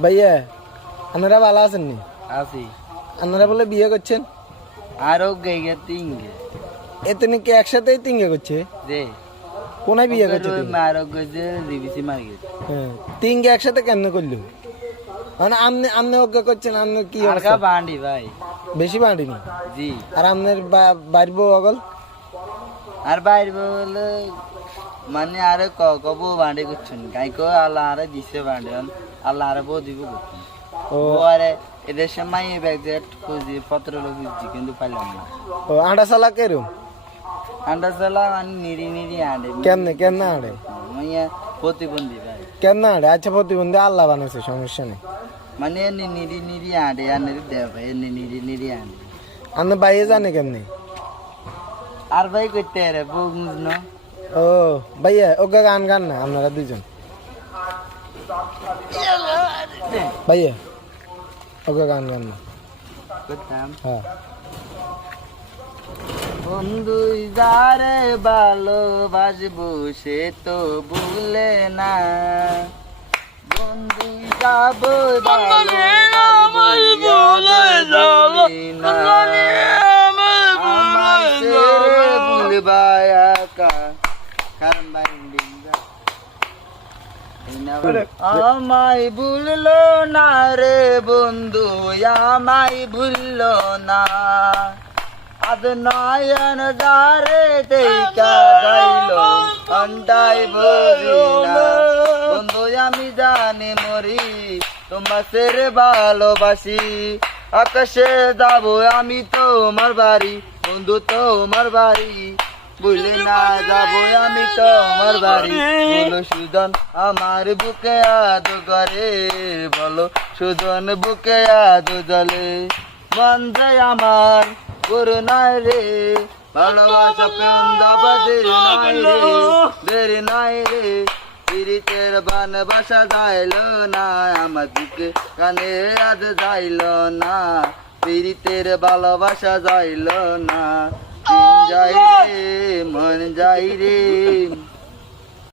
ভাইয়া আপনারা ভালো আছেন নি? আছি আপনারা বলে বিয়ে করছেন? আরো গেগে তিনগে এতনি কি একসাথেই তিনগে করছে? যে কোনায় বিয়ে করছে? মারো গজে দিবিসি মার্কেট হ্যাঁ, তিনগে একসাথে কেন করলো? মানে আপনি আপনি অজ্ঞ করছেন, আপনার কি আরকা অবস্থা? বান্ডি ভাই বেশি বাড়িনি? জি আর আপনার বাড়ির বউ অগল? আর বাইরে বলে মানে আরে কবো বান্ডি করছেন গাই কো আল্লাহ আরে দিছে বান্ডি আল্লাহ আরে বউ দিব করছেন ও ও আরে এদের সময় ব্যাগজেট খুঁজি পত্র খুঁজি কিন্তু পাইলাম না ও আন্ডা সালা কেরম? আন্ডা চালা মানে নিরি নিরি আন্ডে কেমনে কেমনে আড়ে? মাইয়া প্রতিবন্ধী ভাই কেমনে আড়ে? আচ্ছা প্রতিবন্ধী আল্লাহ বানাইছে, সমস্যা নেই। মানে নিরি নিরি আন্ডে আর নিরি দেব ভাই নিরি নিরি আন্ডে আপনার বাইরে জানে কেমনে? আর ভাই করতে রে বুঝন ও ভাইয়া ওকে গান গান না আপনারা দুজন। ভাইয়া ওকে গান গান না। করতাম হ্যাঁ বন্ধু যারে ভালোবাসবো সে তো ভুলে না বন্ধু যাবো আমায় ভুললো না রে বন্ধু আমায় ভুললো না আজ নয়ন যারে দেখা গাইল অন্ডাই ভরি না বন্ধু আমি জানি মরি তোমার সেরে ভালোবাসি আকাশে যাব আমি তোমার বাড়ি বন্ধু তোমার বাড়ি ভুলে না যাব আমি তোমার বাড়ি বলো সুজন আমার বুকে আদো করে বলো সুজন বুকে আদো জলে মন যায় আমার করুণায় রে ভালোবাসা পেন্দাবাদের নাই রে দেরি নাই রে পিরিতের বান বাসা যাইল না আমার বুকে কানে আজ যাইল না পিরিতের ভালোবাসা যাইল না দিন যাই রে মন যাই রে